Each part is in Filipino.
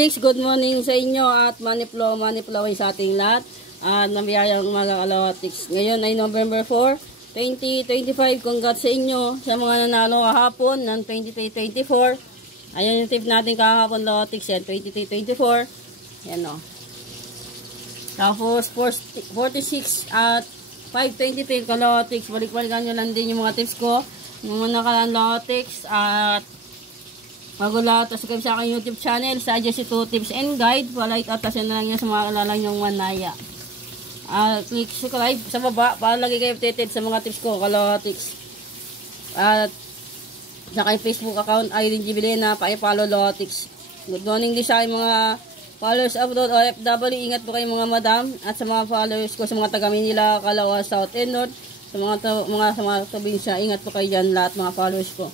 Good morning sa inyo at maniplo sa ating lahat at nabiyayang mga kalawatics. Ngayon ay November 4, 2025. Congrats sa inyo sa mga nanalo kahapon ng 23-24. Ayan yung tip natin kahapon kalawatics yan, 23-24. Yan o. Tapos 46 at 5-23 kalawatics. Balik-balikan nyo lang din yung mga tips ko. Yung mga nakalaan kalawatics at bago lahat, subscribe sa aking YouTube channel, Suggest 2 Tips and Guide. Palike at tasin na lang yan sa mga kalala nyong manaya. Click subscribe sa baba para lagi kayo updated sa mga tips ko, kalawatics. At sa aking Facebook account, Irene Gibilena, pa-follow kalawatics. Good morning din sa aking mga followers abroad, OFW. Ingat po kayo mga madam. At sa mga followers ko, sa mga taga Manila, Kalawa, South and North, sa mga probinsya, ingat po kayo dyan lahat mga followers ko.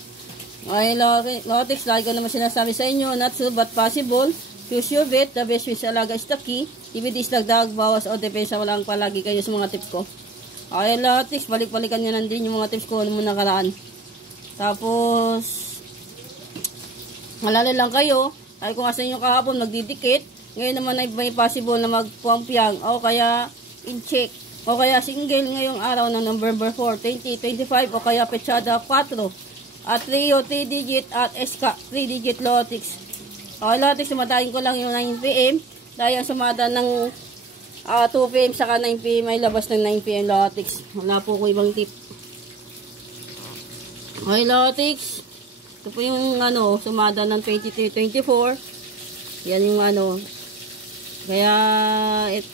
Okay, kalawatics, lagi ko naman sinasabi sa inyo, not so but possible. Choose your bet, the best with alaga is the key. DVDs, dagdag, bawas o depensa, walang palagi kayo sa mga tips ko. Okay, kalawatics, balik-balikan nyo lang din yung mga tips ko ano muna nakaraan. Tapos, malala lang kayo, ay kung asa nyo kahapon nagdidikit, ngayon naman ay may possible na magpuampiyang o kaya in-check o kaya single ngayong araw ng November 4, 2025 o kaya petsada 4. At Rio, 3-digit at SK, 3-digit kalawatics. Okay, kalawatics, sumadahin ko lang yung 9 PM. Dahil sumada ng 2 PM saka 9 PM ay labas ng 9 PM kalawatics. Wala po ko ibang tip. Okay, kalawatics. Ito po yung sumada ng 23-24. Yan yung Kaya,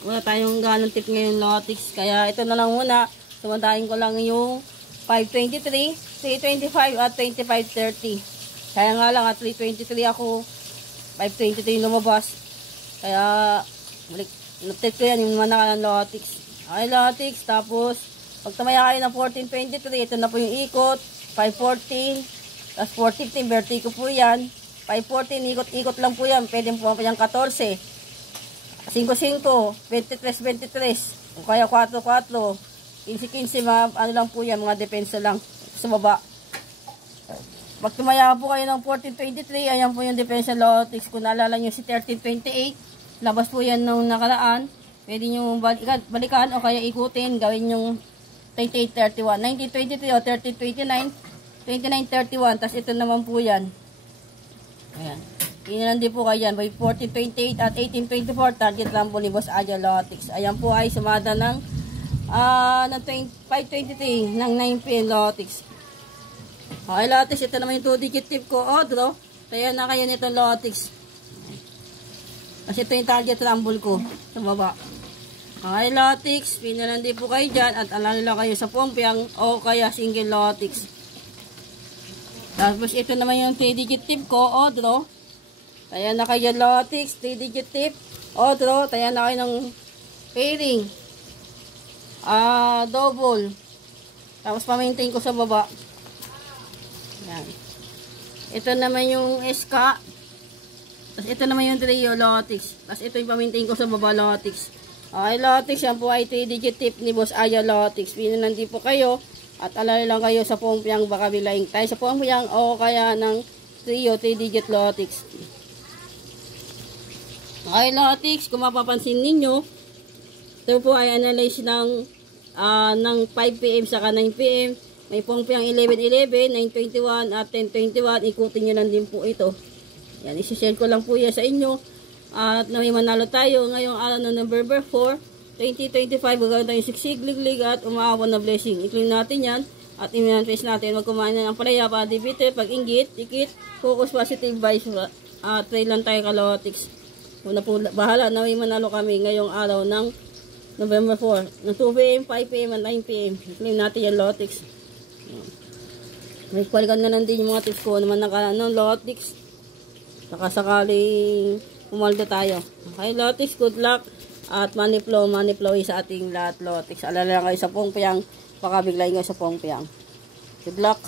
wala tayong ganong tip ngayon kalawatics. Kaya ito na lang muna. Sumadahin ko lang yung 5-23. 325 at 2530. Kaya nga lang at 323 ako, 523 lumabas. Kaya natit ko yan yung mga nakalang kalawatics. Okay, kalawatics. Tapos pag tumaya kayo ng 1423, ito na po yung ikot. 540 tapos 415, vertigo po yan. 514, ikot-ikot lang po yan. Pwede po yan 14 5-5, 23-23 o kaya 4-4 15-15, lang po yan, mga depensa lang sa baba. Pag tumaya po kayo ng 14-23, ayan po yung depensa kalawatics. Kung naalala nyo si 13-28, labas po yan nung nakaraan. Pwede nyo balikan o kaya ikutin, gawin yung 28-31, 19-23 o 13-29, 29-31, tas ito naman po yan. Ayan. Tingnan din po kayo yan, by 14-28 at 18-24, target lang po ni Boss Aja kalawatics. Ayan po ay sumada ng 5-23 ng 9 PM kalawatics. Okay, kalawatics, ito naman yung 2-digit tip ko, draw. Kaya na kayo nito kalawatics. Kasi ito yung target rumble ko sa baba. Okay, kalawatics, pinalan din po kayo dyan at alala kayo sa pompiang o kaya single kalawatics. Tapos ito naman yung 3-digit tip ko, draw. Kaya na kayo kalawatics, 3-digit tip, draw. Kaya na kayo ng pairing. Double. Tapos pa-maintain ko sa baba. Yan. Ito naman yung SK. Tapos ito naman yung trio kalawatics. Tapos ito yung pa-maintain ko sa baba kalawatics. Okay, kalawatics, yan po ay 3-digit tip ni Boss Aya kalawatics. Pinanandi po kayo at alala lang kayo sa pompiang baka bilaing tayo sa pompiang o kaya ng trio 3-digit kalawatics. Okay, kalawatics, kung mapapansin ninyo, ito po ay analyze ng 5 PM saka 9 PM. May pompiang 11-11, 9-21 at 10-21. Ikutin nyo lang din po ito. Yan, isi-share ko lang po yan sa inyo. At may manalo tayo ngayong araw ng November 4, 2025. Gagawin tayo sigsiglig at umaawan na blessing. I-clean natin yan at i-manifest natin. Huwag kumain na ng palaya para debite, pag-inggit, tikit, focus, positive vibes. Try lang tayo kalawatics. Una po, bahala na may manalo kami ngayong araw ng November 4. Ng 2 PM, 5 PM, at 9 PM. I-claim natin yung kalawatics. May kwalikan na lang din yung mga tips ko naman kalawatics. Saka sakaling pumaldo tayo. Okay, kalawatics, good luck. At money flow sa ating lahat kalawatics. Alala lang kayo sa pompiang. Baka biglayin kayo sa pompiang. Good luck.